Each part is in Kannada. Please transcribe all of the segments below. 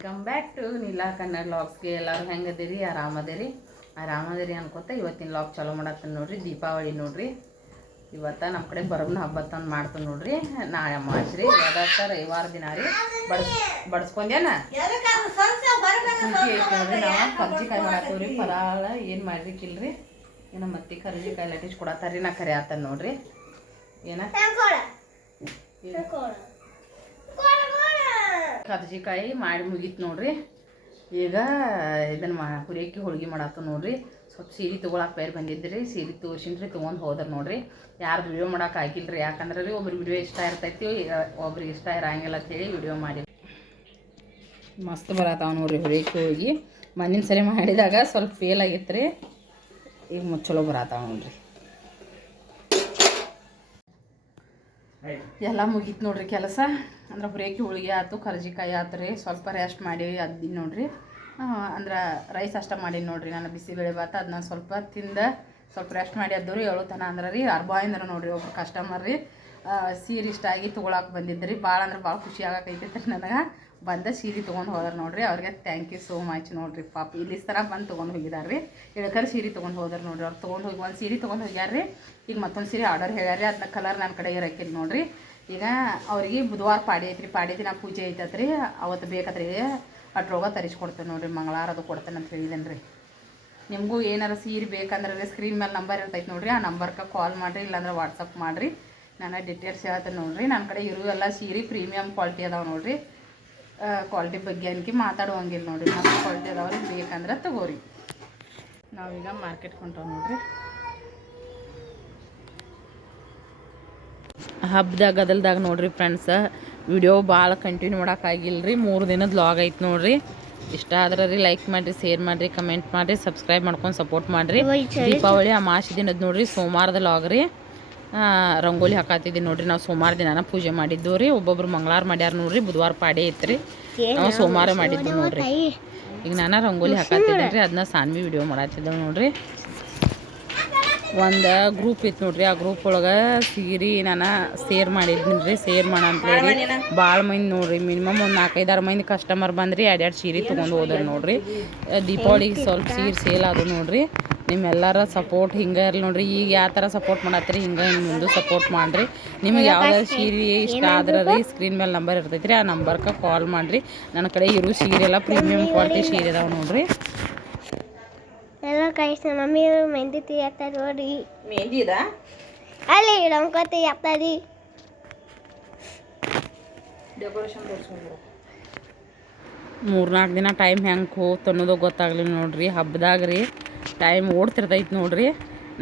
Welcome back to Neela Kannada ಲಾಗ್ಸ್ಗೆ ಎಲ್ಲರೂ ಹೆಂಗದಿರಿ? ಆರಾಮದಿರಿ? ಆರಾಮದಿರಿ ಅನ್ಕೋತ ಇವತ್ತಿನ ಲಾಗ್ ಚಲೋ ಮಾಡತ್ತ ನೋಡ್ರಿ ದೀಪಾವಳಿ ನೋಡ್ರಿ. ಇವತ್ತ ನಮ್ಮ ಕಡೆ ಬರಬ್ನ ಹಬ್ಬ ತಂದು ಮಾಡ್ತಾನೆ ನೋಡ್ರಿ. ನಾಳೆ ರೀ ಯಾವತ್ತ ರವಿವಾರ ದಿನ ರೀ. ಬಡ್ಸ್ ಬಡ್ಸ್ಕೊಂಡ್ಯಾನ? ನೋಡ್ರಿ ನಾವು ಕರ್ಜಿಕಾಯಿ ಮಾಡತ್ತೀವ್ರಿ ಫಲಾಳ ಏನು ಮಾಡ್ಲಿಕ್ಕಿಲ್ರಿ ಏನೋ ಮತ್ತೆ ಕರ್ಜಿಕಾಯಿ ಲಟಿಸ್ ಕೊಡತ್ತಾರ್ರಿ ನಾ ಕರೆ ಆತ ನೋಡ್ರಿ. ಏನ? ಕರ್ಜಿಕಾಯಿ ಮಾಡಿ ಮುಗೀತು ನೋಡ್ರಿ. ಈಗ ಇದನ್ನ ಮಾ ಹುರಿಯಕ್ಕೆ ಹೋಳಿಗೆ ಮಾಡತ್ತ ನೋಡ್ರಿ. ಸ್ವಲ್ಪ ಸೀರೆ ತೊಗೊಳಕ್ಕೆ ಬೇರೆ ಬಂದಿದ್ರಿ. ಸೀರೆ ತೋರ್ಸಿನ್ರಿ ತೊಗೊಂಡು ಹೋದ್ರ ನೋಡ್ರಿ. ಯಾರು ವಿಡಿಯೋ ಮಾಡೋಕೆ ಆಗಿಲ್ಲ ರೀ ಯಾಕಂದ್ರೆ ರೀ ಒಬ್ರು ವಿಡಿಯೋ ಇಷ್ಟ ಇರ್ತೈತಿ ಒಬ್ರಿಗೆ ಇಷ್ಟ ಇರಂಗಿಲ್ಲ ಅಂತೇಳಿ ವಿಡಿಯೋ ಮಾಡಿ ಮಸ್ತ್ ಬರತ್ತಾವ ನೋಡ್ರಿ ಹುರಿಯಕ್ಕೆ ಹೋಗಿ ಮಣ್ಣಿನ ಸರಿ ಮಾಡಿದಾಗ ಸ್ವಲ್ಪ ಫೇಲ್ ಆಗಿತ್ತು ರೀ ಈಗ ಮುಚ್ಚಲೋ ಚಲೋ ಬರತ್ತಾವ ನೋಡ್ರಿ. ಎಲ್ಲ ಮುಗೀತು ನೋಡ್ರಿ ಕೆಲಸ. ಅಂದ್ರೆ ಹುರಿಯಕ್ಕೆ ಹೋಳಿಗೆ ಆಯ್ತು ಕರ್ಜಿಕಾಯಿ ಆಯ್ತು ರೀ, ಸ್ವಲ್ಪ ರೆಸ್ಟ್ ಮಾಡಿ ಅದ್ದಿನ ನೋಡ್ರಿ. ಅಂದ್ರೆ ರೈಸ್ ಅಷ್ಟ ಮಾಡೀನಿ ನೋಡ್ರಿ ನಾನು ಬಿಸಿಬೇಳೆ ಬಾತ ಅದನ್ನ ಸ್ವಲ್ಪ ತಿಂದ ಸ್ವಲ್ಪ ರೆಸ್ಟ್ ಮಾಡಿ ಅದ್ದವ್ರಿ ಏಳು ತನ ಅಂದ್ರೆ ರೀ ಅರ್ಬಾಯಿಂದ್ರ ನೋಡ್ರಿ ಒಬ್ರು ಕಸ್ಟಮರ್ ರೀ. ಸೀರೆ ಇಷ್ಟ ಆಗಿ ತೊಗೊಳಕ್ಕೆ ಬಂದಿದ್ರಿ ಭಾಳ ಅಂದ್ರೆ ಭಾಳ ಖುಷಿ ಆಗಕೈತಿ ನನಗೆ. ಬಂದ ಸೀರೆ ತೊಗೊಂಡು ಹೋದ್ರ ನೋಡ್ರಿ, ಅವ್ರಿಗೆ ಥ್ಯಾಂಕ್ ಯು ಸೋ ಮಚ್ ನೋಡ್ರಿ, ಪಾಪ ಇಲ್ಲಿ ಥರ ಬಂದು ತೊಗೊಂಡು ಹೋಗಿದಾರೆ ರೀ. ಇಳಕರ್ ಸೀರೆ ತೊಗೊಂಡು ಹೋದ್ರ ನೋಡ್ರಿ, ಅವ್ರು ತೊಗೊಂಡು ಹೋಗಿ ಒಂದು ಸೀರೆ ತೊಗೊಂಡು ಹೋಗ್ಯಾರ ರೀ. ಈಗ ಮತ್ತೊಂದು ಸೀರೆ ಆರ್ಡರ್ ಹೇಳ್ಯಾರ ಅದನ್ನ ಕಲರ್ ನನ್ನ ಕಡೆ ಇರಕ್ಕಿಲ್ಲ ನೋಡ್ರಿ. ಈಗ ಅವ್ರಿಗೆ ಬುಧವಾರ ಪಾಡಿ ಐತ್ರಿ ಪಾಡಿ ದಿನ ಪೂಜೆ ಐತತ್ರಿ, ಅವತ್ತು ಬೇಕತ್ರಿ ಅಟ್ರೋಗ ತರಿಸ್ಕೊಡ್ತೇನೆ ನೋಡಿರಿ ಮಂಗಳವಾರ ಅದು ಕೊಡ್ತೇನೆ ಅಂತ ಹೇಳಿದೇನೆ ರೀ ನಿಮಗೂ ಏನಾರ ಸೀರೆ ಬೇಕಂದ್ರೆ ಸ್ಕ್ರೀನ್ ಮೇಲೆ ನಂಬರ್ ಇರ್ತೈತೆ ನೋಡಿರಿ, ಆ ನಂಬರ್ಗೆ ಕಾಲ್ ಮಾಡಿರಿ, ಇಲ್ಲಾಂದ್ರೆ ವಾಟ್ಸಪ್ ಮಾಡಿರಿ ನನ್ನ ಡೀಟೇಲ್ಸ್ ಹೇಳ್ತೇನೆ ನೋಡಿರಿ. ನನ್ನ ಕಡೆ ಇರೋ ಎಲ್ಲ ಸೀರೆ ಪ್ರೀಮಿಯಮ್ ಕ್ವಾಲಿಟಿ ಅದಾವೆ ನೋಡಿರಿ. ಕ್ವಾಲಿಟಿ ಬಗ್ಗೆ ಅನ್ಕಿ ಮಾತಾಡುವಂಗಿಲ್ಲ ನೋಡ್ರಿ, ಮಸ್ತ್ ಕ್ವಾಲಿಟಿ ಅದಾವ್ರಿ ಬೇಕಂದ್ರೆ ತಗೋರಿ. ನಾವೀಗ ಮಾರ್ಕೆಟ್ ಹೊಂಟವ್ ನೋಡ್ರಿ. ಹಬ್ಬದಾಗ ಗದಲ್ದಾಗ ನೋಡ್ರಿ ಫ್ರೆಂಡ್ಸ್ ವಿಡಿಯೋ ಭಾಳ ಕಂಟಿನ್ಯೂ ಮಾಡೋಕ್ಕಾಗಿಲ್ಲ ರೀ ಮೂರು ದಿನದ ಲಾಗ್ ಐತೆ ನೋಡ್ರಿ. ಇಷ್ಟ ಆದ್ರೆ ರೀ ಲೈಕ್ ಮಾಡಿರಿ ಶೇರ್ ಮಾಡಿರಿ ಕಮೆಂಟ್ ಮಾಡಿರಿ ಸಬ್ಸ್ಕ್ರೈಬ್ ಮಾಡ್ಕೊಂಡು ಸಪೋರ್ಟ್ ಮಾಡಿರಿ. ದೀಪಾವಳಿ ಅಮಾಸಿ ದಿನದ ನೋಡ್ರಿ ಸೋಮವಾರದ ಲಾಗ್ ರೀ. ಆ, ರಂಗೋಲಿ ಹಾಕಾತಿದ್ದೀವಿ ನೋಡ್ರಿ. ನಾವು ಸೋಮವಾರ ದಿನಾನ ಪೂಜೆ ಮಾಡಿದ್ದು ರೀ. ಒಬ್ಬೊಬ್ರು ಮಂಗಳವಾರ ಮಾಡ್ಯಾರ ನೋಡ್ರಿ ಬುಧವಾರ ಪಾಡೆ ಐತ್ರಿ ನಾವು ಸೋಮವಾರ ಮಾಡಿದ್ವಿ ನೋಡ್ರಿ. ಈಗ ನಾನು ರಂಗೋಲಿ ಹಾಕಾತಿದ್ದೀನಿ ರೀ ಅದನ್ನ ಸಾನ್ವಿ ವಿಡಿಯೋ ಮಾಡತ್ತಿದ್ದೇವೆ ನೋಡ್ರಿ. ಒಂದು ಗ್ರೂಪ್ ಇತ್ತು ನೋಡ್ರಿ ಆ ಗ್ರೂಪ್ ಒಳಗೆ ಸೀರೆ ನಾನು ಸೇರ್ ಮಾಡಿದ್ದೀನಿ ರೀ ಸೇರ್ ಮಾಡಂತೇಳಿ ಭಾಳ ಮಂದಿ ನೋಡ್ರಿ ಮಿನಿಮಮ್ ಒಂದು ನಾಲ್ಕೈದಾರು ಮಂದಿ ಕಸ್ಟಮರ್ ಬಂದ್ರಿ ಎರಡು ಸೀರೆ ತೊಗೊಂಡು ಹೋದ್ರು ನೋಡ್ರಿ. ದೀಪಾವಳಿಗೆ ಸ್ವಲ್ಪ ಸೀರೆ ಸೇಲ್ ಅದು ನೋಡ್ರಿ. ನಿಮ್ಮೆಲ್ಲರ ಸಪೋರ್ಟ್ ಹಿಂಗೆ ಇರಲಿ ನೋಡ್ರಿ ಈಗ ಯಾವ ಥರ ಸಪೋರ್ಟ್ ಮಾಡತ್ತೀರಿ ಹಿಂಗೆ ಮುಂದೆ ಸಪೋರ್ಟ್ ಮಾಡಿರಿ. ನಿಮಗೆ ಯಾವ್ದಾರು ಸೀರೆ ಇಷ್ಟ ಆದ್ರೆ ರೀ ಸ್ಕ್ರೀನ್ ಮೇಲೆ ನಂಬರ್ ಇರ್ತೈತೆ ರೀ ಆ ನಂಬರ್ಗೆ ಕಾಲ್ ಮಾಡಿರಿ. ನನ್ನ ಕಡೆ ಇರೋ ಸೀರೆ ಎಲ್ಲ ಪ್ರೀಮಿಯಮ್ ಕ್ವಾಲಿಟಿ ಸೀರೆ ಅದಾವೆ ನೋಡ್ರಿ. ಎಲ್ಲ ಕೈಸ ಮಮ್ಮಿ ಮೆಹಂದಿ ತೀಯತ್ತಾರೆ ನೋಡಿ. ಮೆಹಂದಿ ಇದ? ಅಲ್ಲಿ ತೆಗಿತಾರಿ ಡೆಕೋರೇಷನ್ ಮೂರ್ನಾಲ್ಕು ದಿನ ಟೈಮ್ ಹೆಂಗೆ ಹೋಗ್ತು ಅನ್ನೋದು ಗೊತ್ತಾಗ್ಲಿಲ್ಲ ನೋಡ್ರಿ ಹಬ್ಬದಾಗ ರೀ ಟೈಮ್ ಓಡ್ತಿರ್ತೈತೆ ನೋಡ್ರಿ.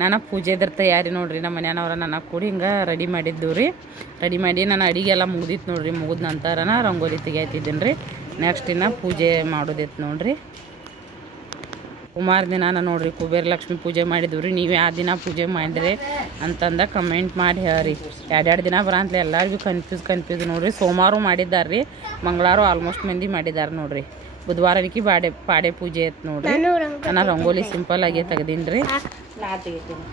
ನಾನು ಪೂಜೆದ್ರ ತಯಾರಿ ನೋಡ್ರಿ ನಮ್ಮ ಮನೆಯವ್ರ ನನ್ನ ಕೂಡಿ ಹಿಂಗೆ ರೆಡಿ ಮಾಡಿದ್ದು ರೀ. ರೆಡಿ ಮಾಡಿ ನಾನು ಅಡಿಗೆ ಎಲ್ಲ ಮುಗ್ದಿತ್ತು ನೋಡ್ರಿ ಮುಗಿದ ನಂತರನ ರಂಗೋಲಿ ತೆಗಿಯತ್ತಿದ್ದೀನಿ ರೀ. ನೆಕ್ಸ್ಟ್ ಇನ್ನು ಪೂಜೆ ಮಾಡೋದಿತ್ತು ನೋಡ್ರಿ. ಕುಮಾರ ದಿನಾನ ನೋಡ್ರಿ ಕುಬೇರ ಲಕ್ಷ್ಮಿ ಪೂಜೆ ಮಾಡಿದ್ವಿ ರೀ ನೀವು ಯಾವ ದಿನ ಪೂಜೆ ಮಾಡಿದ್ರಿ ಅಂತಂದ ಕಮೆಂಟ್ ಮಾಡಿ ಹೇಳ್ರಿ. ಎರಡೆರಡು ದಿನ ಬರಂತಲೇ ಎಲ್ಲರಿಗೂ ಕನ್ಫ್ಯೂಸ್ ಕನ್ಫ್ಯೂಸ್ ನೋಡ್ರಿ. ಸೋಮವಾರು ಮಾಡಿದ್ದಾರೆ ರೀ ಮಂಗಳವಾರ ಆಲ್ಮೋಸ್ಟ್ ಮಂದಿ ಮಾಡಿದ್ದಾರೆ ನೋಡ್ರಿ. ಬುಧವಾರಕ್ಕೆ ಬಾಡೆ ಪಾಡೆ ಪೂಜೆ ಐತೆ ನೋಡ್ರಿ. ನಾನು ನಾನು ರಂಗೋಲಿ ಸಿಂಪಲ್ ಆಗಿ ತೆಗ್ದೀನಿ ರೀ ನಾ ತೆಗಿತೀನಿ.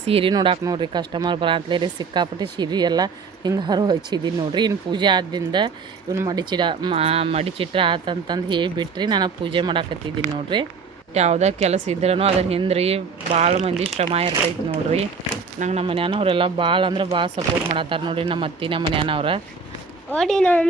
ಸೀರೆ ನೋಡಕ್ಕೆ ನೋಡ್ರಿ ಕಸ್ಟಮರ್ ಬರಂತಲೇ ರೀ ಸಿಕ್ಕಾಪಟ್ಟೆ ಸೀರೆ ಎಲ್ಲ ಹಿಂಗೆ ಹರು ಹಚ್ಚಿದ್ದೀನಿ ನೋಡ್ರಿ. ಇನ್ನು ಪೂಜೆ ಆದಿಂದ ಇವ್ನು ಮಡಿಚಿಡ ಮಡಿಚಿಟ್ರ ಆತಂತಂದು ಹೇಳಿಬಿಟ್ರಿ ನಾನು ಪೂಜೆ ಮಾಡಾಕತ್ತಿದ್ದೀನಿ ನೋಡ್ರಿ. ಯಾವುದೇ ಕೆಲಸ ಇದ್ರೂ ಅದ್ರ ಹಿಂದ್ರಿ ಭಾಳ ಮಂದಿ ಶ್ರಮ ಇರ್ತೈತೆ ನೋಡ್ರಿ. ನಂಗೆ ನಮ್ಮ ಮನೆಯವರೆಲ್ಲ ಭಾಳ ಅಂದ್ರೆ ಭಾಳ ಸಪೋರ್ಟ್ ಮಾಡತ್ತಾರ ನೋಡ್ರಿ ನಮ್ಮ ಅತ್ತಿ ನಮ್ಮ ಮನೆಯವ್ರ ಓಡಿ ನಮ್ಮ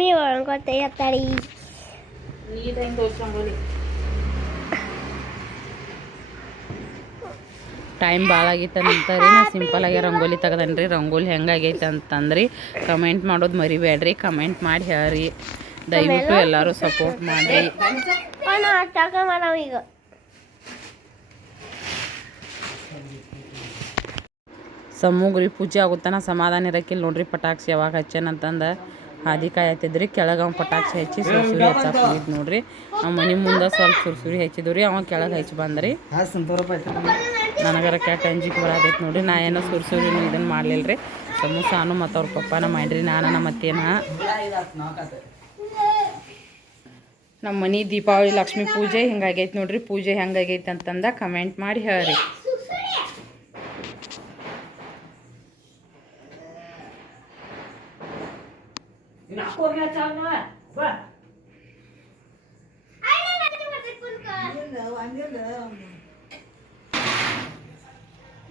ಟೈಮ್ ಭಾಳ ಆಗೈತೆ ಅಂತ ರೀ. ನಾ ಸಿಂಪಲಾಗಿ ರಂಗೋಲಿ ತೆಗ್ದೇನೆ ರೀ. ರಂಗೋಲಿ ಹೆಂಗಾಗೈತೆ ಅಂತಂದ್ರಿ ಕಮೆಂಟ್ ಮಾಡೋದು ಮರಿಬೇಡ್ರಿ ಕಮೆಂಟ್ ಮಾಡಿ ಹೇಳ್ರಿ. ದಯವಿಟ್ಟು ಎಲ್ಲರೂ ಸಪೋರ್ಟ್ ಮಾಡಿರಿ. ಸಮೂಗ್ರಿ ಪೂಜೆ ಆಗುತ್ತಾನ ಸಮಾಧಾನ ಇರಕ್ಕಿಲ್ಲ ನೋಡ್ರಿ ಪಟಾಕ್ಷಿ ಯಾವಾಗ ಹಚ್ಚೇನ ಅಂತಂದು ಹತ್ತಿದ್ರಿ ಕೆಳಗೆ ಅವ್ನು ಪಟಾಕ್ಷಿ ಹಚ್ಚಿ ಸುರ್ಸುರಿ ಹಚ್ಚಕ್ಕೆ ನೋಡ್ರಿ. ನಮ್ಮ ಮನೆ ಮುಂದೆ ಸ್ವಲ್ಪ ಸುರ್ಸುರಿ ರೀ ಅವ ಕೆಳಗೆ ಹಚ್ಚಿ ಬಂದ್ರಿ. ನನಗರ ಕೆಟ್ಟ ಅಂಜಿಕೆ ಬರತೈತೆ ನೋಡ್ರಿ, ನಾ ಏನೋ ಸುರ್ಸುರಿ ಇದನ್ನು ಮಾಡಲಿಲ್ಲ ರೀ ಸಮೂಸಾನು ಮತ್ತು ಅವ್ರ ಪಪ್ಪನ ಮಾಡ್ರಿ, ನಾನು ನಮ್ಮ ಅತ್ತೇನ ನಮ್ಮ ಮನೆ ದೀಪಾವಳಿ ಲಕ್ಷ್ಮೀ ಪೂಜೆ ಹಿಂಗಾಗೈತೆ ನೋಡ್ರಿ, ಪೂಜೆ ಹೆಂಗಾಗೈತೆ ಅಂತಂದ ಕಮೆಂಟ್ ಮಾಡಿ ಹೇಳ್ರಿ.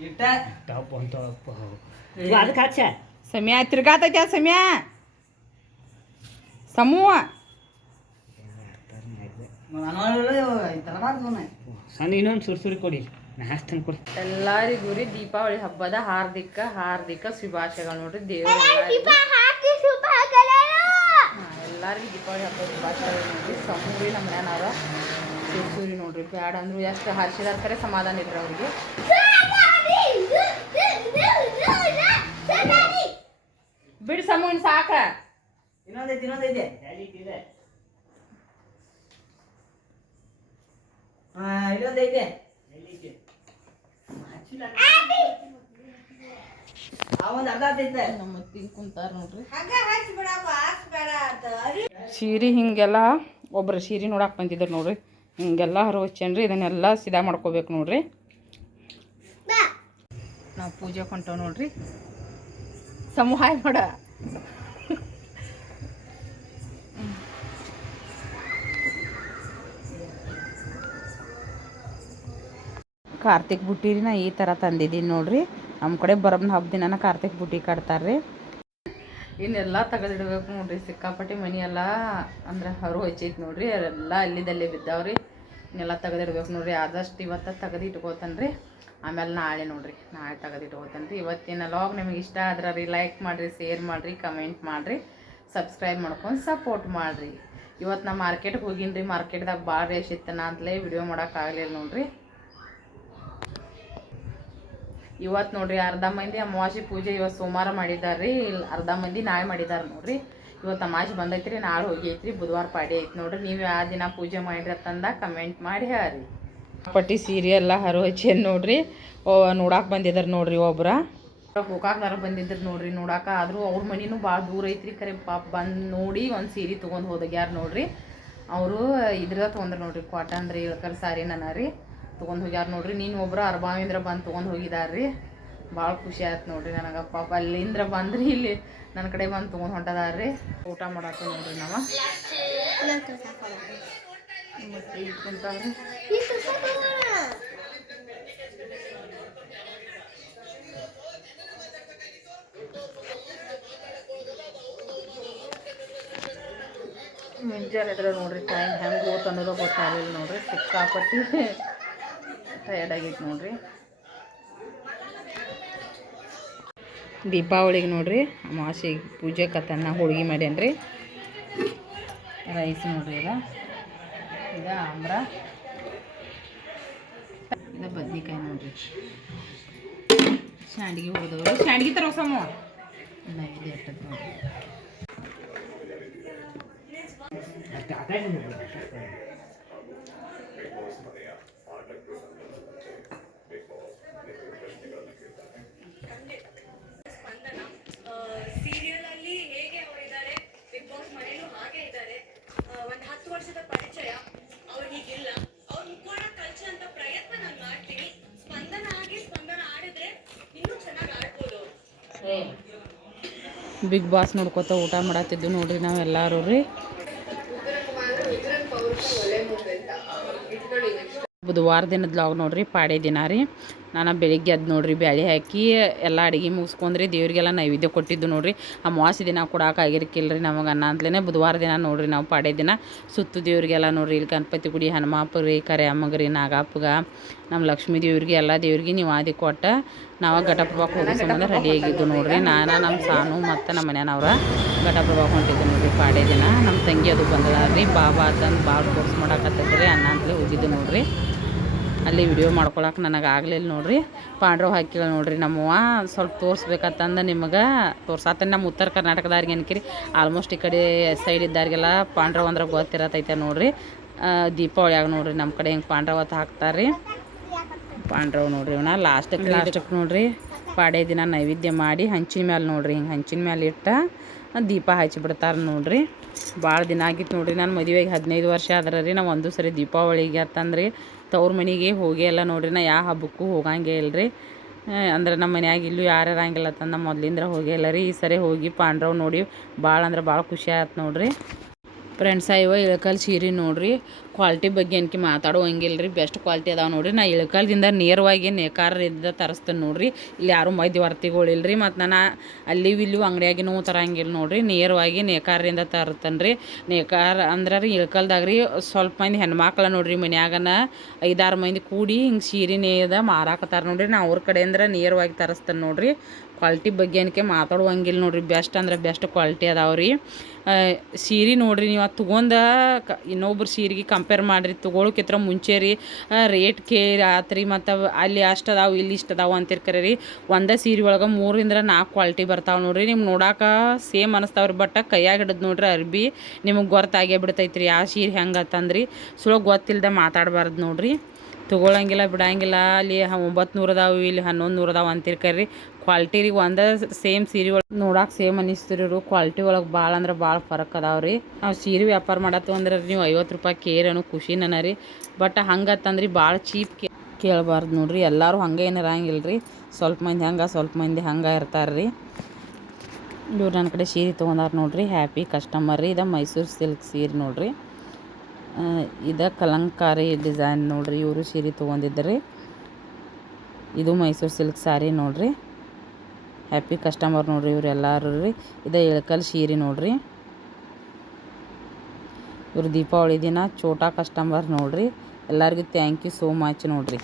ಇಟ್ಟ. ಅದಕ್ಕೆ ಹಚ್ಚ. ಸಮಯ ತಿರ್ಗಾತೈತ್ಯಾ ಸಮಯ? ಸಮೂಹ. ಸಣ್ಣ ಇನ್ನೊಂದು ಸುರು ಸುರಿ ಕೊಡಿ. ನಾ ಹಚ್ತೇನೆ ಕೊಡಿ. ಎಲ್ಲರಿಗೂ ರೀ ದೀಪಾವಳಿ ಹಬ್ಬದ ಹಾರ್ದಿಕ ಹಾರ್ದಿಕ ಶುಭಾಶಯಗಳು ನೋಡ್ರಿ ದೇವ್ರ ಎಲ್ಲರಿಗೂ ದೀಪಾವಳಿ ಹಬ್ಬದ ಶುಭಾಶಯಗಳು ನೋಡ್ರಿ ಸಮೂರಿ ನಮ್ಮ ಮನ್ಯಾನವ್ರ ಸೂರಿ ನೋಡ್ರಿ. ಬ್ಯಾಡ ಅಂದ್ರು ಎಷ್ಟು ಹರ್ಷಿದಾರ ಕರೆ ಸಮಾಧಾನ ಇದ್ರೆ ಅವ್ರಿಗೆ. ಬಿಡು ಸಮೂನ್ ಸಾಕ ಇನ್ನೊಂದೈತಿ ಇನ್ನೊಂದೈತೆ. ಇನ್ನೊಂದೈತೆ. ಇನ್ನೊಂದೈತಿ ಆ ಒಂದ್ ಅರ್ಧ ಆತೈತೆ ನಮ್ಮ ಮುತ್ತಿಗೆ ಕುಂತಾರ ನೋಡ್ರಿ ಸೀರೆ ಹಿಂಗೆಲ್ಲ ಒಬ್ರು ಸೀರೆ ನೋಡಕ್ಕೆ ಬಂದಿದ್ರು ನೋಡ್ರಿ. ಹಿಂಗೆಲ್ಲ ಹರ ಹಚ್ಚೇನ್ರಿ ಇದನ್ನೆಲ್ಲ ಸಿದಾ ಮಾಡ್ಕೋಬೇಕು ನೋಡ್ರಿ. ನಾವು ಪೂಜೆ ಹೊಂಟವ್ ನೋಡ್ರಿ. ಸಮೂಹ ಮಾಡ. ಕಾರ್ತಿಕ್ ಬುಟ್ಟಿರಿ ನಾ ಈ ಥರ ತಂದಿದ್ದೀನಿ ನೋಡ್ರಿ. ನಮ್ಮ ಕಡೆ ಬರಬ್ನ ಹಬ್ಬ ದಿನ ಕಾರ್ತಿಕ್ ಬುಟ್ಟಿ ರೀ ಇನ್ನೆಲ್ಲ ತೆಗೆದಿಡ್ಬೇಕು ನೋಡ್ರಿ, ಸಿಕ್ಕಾಪಟ್ಟಿ ಮನಿ ಎಲ್ಲ ಅಂದ್ರೆ ಹರು ಹಚ್ಚೈತಿ ನೋಡ್ರಿ ಎಲ್ಲ ಅಲ್ಲಿದಲ್ಲೇ ಬಿದ್ದಾವ್ರಿ. ಇನ್ನೆಲ್ಲ ತೆಗೆದಿಡ್ಬೇಕು ನೋಡ್ರಿ, ಆದಷ್ಟು ಇವತ್ತು ತೆಗೆದು ಇಟ್ಕೋತಾನ್ರಿ ಆಮೇಲೆ ನಾಳೆ ನೋಡ್ರಿ, ನಾಳೆ ತೆಗೆದು ಇಟ್ಕೋತಾನ್ರಿ ಇವತ್ತಿನ ಲಾಗ್ ನಿಮಗೆ ಇಷ್ಟ ಆದ್ರೆ ರೀ ಲೈಕ್ ಮಾಡಿರಿ ಶೇರ್ ಮಾಡಿರಿ ಕಮೆಂಟ್ ಮಾಡಿರಿ. ಸಬ್ಸ್ಕ್ರೈಬ್ ಮಾಡ್ಕೊಂಡು ಸಪೋರ್ಟ್ ಮಾಡಿರಿ. ಇವತ್ತು ನಾ ಮಾರ್ಕೆಟ್ಗೆ ಹೋಗಿನಿ ರೀ ಮಾರ್ಕೆಟ್ದಾಗ ಭಾಳ ರೇಷ್ ಇತ್ತನ ಅಂತಲೇ ವಿಡಿಯೋ ಮಾಡೋಕ್ಕಾಗಲಿಲ್ಲ ನೋಡ್ರಿ. ಇವತ್ತು ನೋಡ್ರಿ ಅರ್ಧ ಮಂದಿ ಅಮಾವಾಸ್ಯೆ ಪೂಜೆ ಇವತ್ತು ಸೋಮವಾರ ಮಾಡಿದಾರ್ರಿ ಇಲ್ಲಿ ಅರ್ಧ ಮಂದಿ ನಾಳೆ ಮಾಡಿದಾರೆ ನೋಡ್ರಿ. ಇವತ್ತು ಅಮಾವಾಸ್ಯೆ ಬಂದೈತ್ರಿ ನಾಳೆ ಹೋಗಿ ಐತ್ರಿ ಬುಧವಾರ ಪಾಡಿ ಐತಿ ನೋಡ್ರಿ. ನೀವು ಯಾವ ದಿನ ಪೂಜೆ ಮಾಡಿರಿ ಅಂತಂದ ಕಮೆಂಟ್ ಮಾಡಿ ಹೇಳ್ರಿ. ಪಟ್ಟಿ ಸೀರೆ ಎಲ್ಲ ಹರು ಹಚ್ಚಿ ನೋಡ್ರಿ ಓ ನೋಡಾಕ್ ಬಂದಿದ್ದಾರೆ ನೋಡ್ರಿ ಒಬ್ರ. ಹೋಗಾಕ್ದಾರ ಬಂದಿದ್ರು ನೋಡ್ರಿ ನೋಡಾಕ. ಆದರೂ ಅವ್ರ ಮನಿನೂ ಭಾಳ ದೂರ ಐತ್ರಿ ಖರೆ ಪಾಪ ಬಂದು ನೋಡಿ ಒಂದು ಸೀರೆ ತೊಗೊಂಡು ಹೋದಗ್ಯಾರ ನೋಡ್ರಿ. ಅವರು ಇದ್ರದ ತೊಗೊಂಡ್ರು ನೋಡ್ರಿ ಕಾಟನ್ ರೀ ಇಳ್ಕರ್ ಸಾರಿ ನನ್ನ ರೀ. ತೊಗೊಂಡು ಹೋಗ್ಯಾರ ನೋಡ್ರಿ. ನೀನು ಒಬ್ರು ಅರ್ಬಾವಿಂದ್ರ ಬಂದು ತೊಗೊಂಡು ಹೋಗಿದಾರ್ರಿ ಭಾಳ ಖುಷಿ ಆಯ್ತು ನೋಡ್ರಿ ನನಗೆ. ಪಾಪ ಅಲ್ಲಿಂದ್ರ ಬಂದ್ರಿ, ಇಲ್ಲಿ ನನ್ನ ಕಡೆ ಬಂದು ತೊಗೊಂಡು ಹೊಂಟದಾರ್ರಿ ಊಟ ಮಾಡಾಕ ನೋಡ್ರಿ ನಾವು. ಕುಂತಾವ್ರಿ. ಮುಂಜಾನೆ ಇದ್ರೆ ನೋಡ್ರಿ ಟೈಮ್ ಹೆಂಗೆ ಹೋತ್ ಅನ್ನೋದು ಗೊತ್ತಾಗಲಿಲ್ಲ ನೋಡ್ರಿ. ಸಿಕ್ಕಾಪಟ್ಟಿ ಟಯರ್ಡ್ ಆಗೈತೆ ನೋಡ್ರಿ. ದೀಪಾವಳಿಗೆ ನೋಡ್ರಿ ಅಮಾವಾಸ್ಯೆಗೆ ಪೂಜೆ ಕತ್ತನ್ನ ಹೋಳಿಗೆ ಮಾಡ್ಯಾನ್ರಿ. ರೈಸ್ ನೋಡ್ರಿ ಇದು. ಇದು ಆಮ್ರ. ಇದು ಬದ್ನಿಕಾಯಿ ನೋಡ್ರಿ. ಶಾಂಡ್ಗಿ ಹೋದವ್ರಿ. ಶಾಂಡ್ಗಿ ತರೋಸಮ್ಮ ನೈವೇದ್ಯ ಇಟ್ಟದ್ ನೋಡ್ರಿ ಸೀರಿಯಲ್ ಅಲ್ಲಿ ಹೇಗೆ ಅವರಿದ್ದಾರೆ ಬಿಗ್ ಬಾಸ್ ಮನೇಲೂ ಹಾಗೆ ಇದ್ದಾರೆ ಒಂದ್ ಹತ್ತು ವರ್ಷದ ಪರಿಚಯ ಅವ್ರು ಹೀಗಿಲ್ಲ ಅವ್ರ ಮುಖೋಣ ಕಲ್ಚೆ ಅಂತ ಪ್ರಯತ್ನ ನಾನು ಮಾಡ್ತೀನಿ ಸ್ಪಂದನ ಆಗಿ ಸ್ಪಂದನ ಆಡಿದ್ರೆ ಇನ್ನೂ ಚೆನ್ನಾಗಿ ಆಡ್ಬೋದು ಅವ್ರು ಬಿಗ್ ಬಾಸ್ ನೋಡ್ಕೊತ ಊಟ ಮಾಡತ್ತಿದ್ದು ನೋಡ್ರಿ ನಾವು ಎಲ್ಲಾರು ರೀ. ಬುಧವಾರ ದಿನದ ಲಾಗ್ ನೋಡ್ರಿ ಪಾಡೆ ದಿನ ರೀ. ನಾನು ಬೆಳಿಗ್ಗೆ ಅದು ನೋಡ್ರಿ, ಬ್ಯಾಳಿ ಹಾಕಿ ಎಲ್ಲ ಅಡುಗೆ ಮುಗಿಸ್ಕೊಂಡ್ರಿ, ದೇವ್ರಿಗೆಲ್ಲ ನೈವೇದ್ಯ ಕೊಟ್ಟಿದ್ದು ನೋಡ್ರಿ. ಮಾಸಿ ದಿನ ಕೊಡಕ್ಕೆ ಆಗಿರ್ಕಿಲ್ಲ ರೀ ನಮಗೆ ಅನ್ನ ಅಂತಲೇ ಬುಧವಾರ ದಿನ ನೋಡ್ರಿ ನಾವು ಪಾಡೆ ದಿನ. ಸುತ್ತು ದೇವ್ರಿಗೆಲ್ಲ ನೋಡ್ರಿ, ಇಲ್ಲಿ ಗಣಪತಿ ಗುಡಿ, ಹನುಮಾಪುರಿ ರೀ ಕರಿಯಮ್ಮಗ ರೀ ನಾಗಪ್ಪಗ ನಮ್ಮ ಲಕ್ಷ್ಮೀ ದೇವ್ರಿಗೆ ಎಲ್ಲ ದೇವ್ರಿಗೆ ನೀವು ಆದಿ ಕೊಟ್ಟ ನಾವು ಘಟಪ್ರಭಾಕ್ಕೆ ಹೋಗಿ ಸಂಬಂಧ ರೆಡಿ ಆಗಿದ್ದು ನೋಡ್ರಿ. ನಾನು ನಮ್ಮ ಸಾನು ಮತ್ತು ನಮ್ಮ ಮನೆಯವ್ರ ಘಟಪ್ರಭಾಕ್ಕೆ ಹೊಂಟಿದ್ದು ನೋಡ್ರಿ ಪಾಡೆ ದಿನ. ನಮ್ಮ ತಂಗಿ ಅದು ಬಂದದ್ರಿ ಬಾಬಾ ಅಂತಂದು ಭಾಳ ಕೋರ್ಸ್ ರೀ ಅನ್ನ ಅಂತಲೇ ಹೋಗಿದ್ದು ನೋಡ್ರಿ. ಅಲ್ಲಿ ವಿಡಿಯೋ ಮಾಡ್ಕೊಳಕ್ಕೆ ನನಗೆ ಆಗಲಿಲ್ಲ ನೋಡ್ರಿ. ಪಾಂಡ್ರವ್ ಹಾಕಿಲ್ಲ ನೋಡ್ರಿ ನಮ್ಮವ್ವ, ಸ್ವಲ್ಪ ತೋರಿಸ್ಬೇಕಂತಂದು ನಿಮಗೆ ತೋರ್ಸಾತನ ನಮ್ಮ ಉತ್ತರ ಕರ್ನಾಟಕದವ್ರಿಗೆ ಅನ್ಕಿರಿ ಆಲ್ಮೋಸ್ಟ್ ಈ ಕಡೆ ಸೈಡ್ ಇದ್ದಾರಿಗೆಲ್ಲ ಪಾಂಡ್ರವ್ ಅಂದ್ರೆ ಗೊತ್ತಿರತೈತೆ ನೋಡ್ರಿ. ದೀಪಾವಳಿಯಾಗ ನೋಡ್ರಿ ನಮ್ಮ ಕಡೆ ಹಿಂಗೆ ಪಾಂಡ್ರವತ್ತು ಹಾಕ್ತಾರೆ ರೀ ಪಾಂಡ್ರವ್ ನೋಡ್ರಿ ಇವನ್ನ ಲಾಸ್ಟಕ್ಕೆ ಲಾಸ್ಟಕ್ಕೆ ನೋಡ್ರಿ. ಪಾಡೆ ದಿನ ನೈವೇದ್ಯ ಮಾಡಿ ಹಂಚಿನ ಮ್ಯಾಲೆ ನೋಡ್ರಿ ಹಿಂಗೆ ಹಂಚಿನ ಮ್ಯಾಲೆ ಇಟ್ಟ ದೀಪ ಹಚ್ಚಿ ಹಚ್ಚಿಬಿಡ್ತಾರೆ ನೋಡ್ರಿ. ಭಾಳ ದಿನ ಆಗಿತ್ತು ನೋಡ್ರಿ. ನಾನು ಮದುವೆಗೆ ಹದಿನೈದು ವರ್ಷ ಆದ್ರೆ ರೀ ನಾವು ಒಂದು ಸರಿ ದೀಪಾವಳಿಗೆ ಅತ್ತಂದ್ರಿ ತವ್ರ ಮನೆಗೆ ಹೋಗೇ ಇಲ್ಲ ನೋಡ್ರಿ. ನಾ ಯಾವ ಹಬ್ಬಕ್ಕೂ ಹೋಗಂಗೆ ಇಲ್ರಿ. ಅಂದ್ರೆ ನಮ್ಮ ಮನ್ಯಾಗ ಇಲ್ಲೂ ಯಾರು ಇರಂಗಿಲ್ಲ ತಂದ. ಹೋಗೇ ಹೋಗಿಲ್ಲ ರೀ. ಈ ಸರಿ ಹೋಗಿ ಪಾಂಡ್ರವ್ ನೋಡಿ ಭಾಳ ಅಂದ್ರೆ ಭಾಳ ಖುಷಿ ಆಯ್ತು ನೋಡ್ರಿ. ಫ್ರೆಂಡ್ಸ ಇವ ಇಳಕಲ್ ಸೀರೆ ನೋಡ್ರಿ ಕ್ವಾಲಿಟಿ ಬಗ್ಗೆ ಏನಕ್ಕೆ ಮಾತಾಡುವಂಗಿಲ್ಲ ರೀ ಬೆಸ್ಟ್ ಕ್ವಾಲಿಟಿ ಅದಾವೆ ನೋಡಿರಿ. ನಾ ಇಳಕಲ್ದಿಂದ ನೇರವಾಗಿ ನೇಕಾರರಿಂದ ತರಿಸ್ತೇನೆ ನೋಡಿರಿ. ಇಲ್ಲಿ ಯಾರು ಮಧ್ಯವರ್ತಿಗಳಿಲ್ಲ ರೀ ಮತ್ತು ನಾನು ಅಲ್ಲಿ ಇಲ್ಲಿ ಅಂಗಡಿಯಾಗಿನೂ ತರಂಗಿಲ್ಲ ನೋಡಿರಿ. ನೇರವಾಗಿ ನೇಕಾರರಿಂದ ತರ್ತೇನೆ ರೀ ನೇಕಾರ ಅಂದ್ರೆ ರೀ ಇಳಕಲ್ದಾಗ ರೀ ಸ್ವಲ್ಪ ಮಂದಿ ಹೆಣ್ಮಕ್ಳು ನೋಡ್ರಿ ಮನ್ಯಾಗನ ಐದಾರು ಮಂದಿ ಕೂಡಿ ಹಿಂಗೆ ಸೀರೆ ನೇಯ್ದ ಮಾರಾಕತ್ತಾರ ನೋಡ್ರಿ. ನಾ ಅವ್ರ ಕಡೆಯಿಂದ ನೇರವಾಗಿ ತರಿಸ್ತೇನೆ ನೋಡ್ರಿ. ಕ್ವಾಲಿಟಿ ಬಗ್ಗೆ ಏನಕ್ಕೆ ಮಾತಾಡುವಂಗಿಲ್ಲ ನೋಡಿರಿ. ಬೆಸ್ಟ್ ಅಂದ್ರೆ ಬೆಸ್ಟ್ ಕ್ವಾಲಿಟಿ ಅದಾವೆ ರೀ. ಸೀರೆ ನೋಡಿರಿ ನೀವು ಅದು ತೊಗೊಂಡ ಕ, ಇನ್ನೊಬ್ರು ಸೀರೆಗೆ ಕಂಪೇರ್ ಮಾಡಿರಿ ತೊಗೊಳಕ್ಕಿತ್ರ ಮುಂಚೆ ರೀ ರೇಟ್ ಕೇಳಿ ಆತ್ರಿ ಮತ್ತು ಅಲ್ಲಿ ಅಷ್ಟು ಅದಾವೆ, ಇಲ್ಲಿ ಇಷ್ಟು ಅದಾವೆ ಅಂತಿರ್ಕರೆ ರೀ. ಒಂದೇ ಸೀರೆ ಒಳಗೆ ಮೂರಿಂದ ನಾಲ್ಕು ಕ್ವಾಲಿಟಿ ಬರ್ತಾವೆ ನೋಡಿರಿ. ನಿಮ್ಗೆ ನೋಡಾಕ ಸೇಮ್ ಅನಿಸ್ತಾವ್ರಿ ಬಟ್ ಕೈಯಾಗ ಹಿಡಿದು ನೋಡ್ರಿ ಅರ್ಬಿ ನಿಮಗೆ ಗೊತ್ತಾಗೇ ಬಿಡ್ತೈತ್ರಿ ಯಾವ ಸೀರೆ ಹೆಂಗೆ ಅಂತಂದ್ರಿ ಸುಳ್ಳು ಗೊತ್ತಿಲ್ಲದೆ ಮಾತಾಡಬಾರ್ದು ನೋಡ್ರಿ. ತೊಗೊಳಂಗಿಲ್ಲ, ಬಿಡಂಗಿಲ್ಲ, ಅಲ್ಲಿ ಒಂಬತ್ತು ನೂರು ಇಲ್ಲಿ ಹನ್ನೊಂದು ನೂರು ಅಂತಿರ್ಕರಿ ಕ್ವಾಲಿಟಿ ರೀ ಒಂದೇ ಸೇಮ್ ಸೀರೆ ಒಳಗೆ ನೋಡಕ್ಕೆ ಸೇಮ್ ಅನಿಸ್ತಿರೋರು ಕ್ವಾಲಿಟಿ ಒಳಗೆ ಭಾಳ ಅಂದ್ರೆ ಭಾಳ ಫರಕ್ ಅದಾವೆ ರೀ. ನಾವು ಸೀರೆ ವ್ಯಾಪಾರ ಮಾಡತ್ತು ಅಂದ್ರೆ ನೀವು ಐವತ್ತು ರೂಪಾಯಿ ಕೇರ್ ಅನ್ನೋ ಖುಷಿನ ರೀ. ಬಟ್ ಹಂಗತ್ತಂದ್ರಿ ಭಾಳ ಚೀಪ್ ಕೇಳಬಾರ್ದು ನೋಡ್ರಿ. ಎಲ್ಲರೂ ಹಂಗೆ ಏನು ಇರಂಗಿಲ್ಲ ರೀ ಸ್ವಲ್ಪ ಮಂದಿ ಹಂಗೆ, ಸ್ವಲ್ಪ ಮಂದಿ ಹಂಗೆ ಇರ್ತಾರೆ ರೀ. ಇವ್ರು ನನ್ನ ಕಡೆ ಸೀರೆ ತೊಗೊಂಡಾರ ನೋಡ್ರಿ. ಹ್ಯಾಪಿ ಕಸ್ಟಮರ್ ರೀ. ಇದು ಮೈಸೂರು ಸಿಲ್ಕ್ ಸೀರೆ ನೋಡ್ರಿ. ಇದ ಕಲಂಕಾರಿ ಡಿಸೈನ್ ನೋಡ್ರಿ. ಇವರು ಸೀರೆ ತೊಗೊಂಡಿದ್ರಿ ಇದು ಮೈಸೂರು ಸಿಲ್ಕ್ ಸ್ಯಾರಿ ನೋಡ್ರಿ. ಹ್ಯಾಪಿ ಕಸ್ಟಮರ್ ನೋಡ್ರಿ ಇವ್ರು ಎಲ್ಲರೂ ರೀ. ಇದು ಇಳಕಲ್ ಸೀರೆ ನೋಡ್ರಿ. ಇವ್ರು ದೀಪಾವಳಿ ದಿನ ಚೋಟಾ ಕಸ್ಟಮರ್ ನೋಡ್ರಿ. ಎಲ್ಲರಿಗೂ ಥ್ಯಾಂಕ್ ಯು ಸೋ ಮಚ್ ನೋಡ್ರಿ.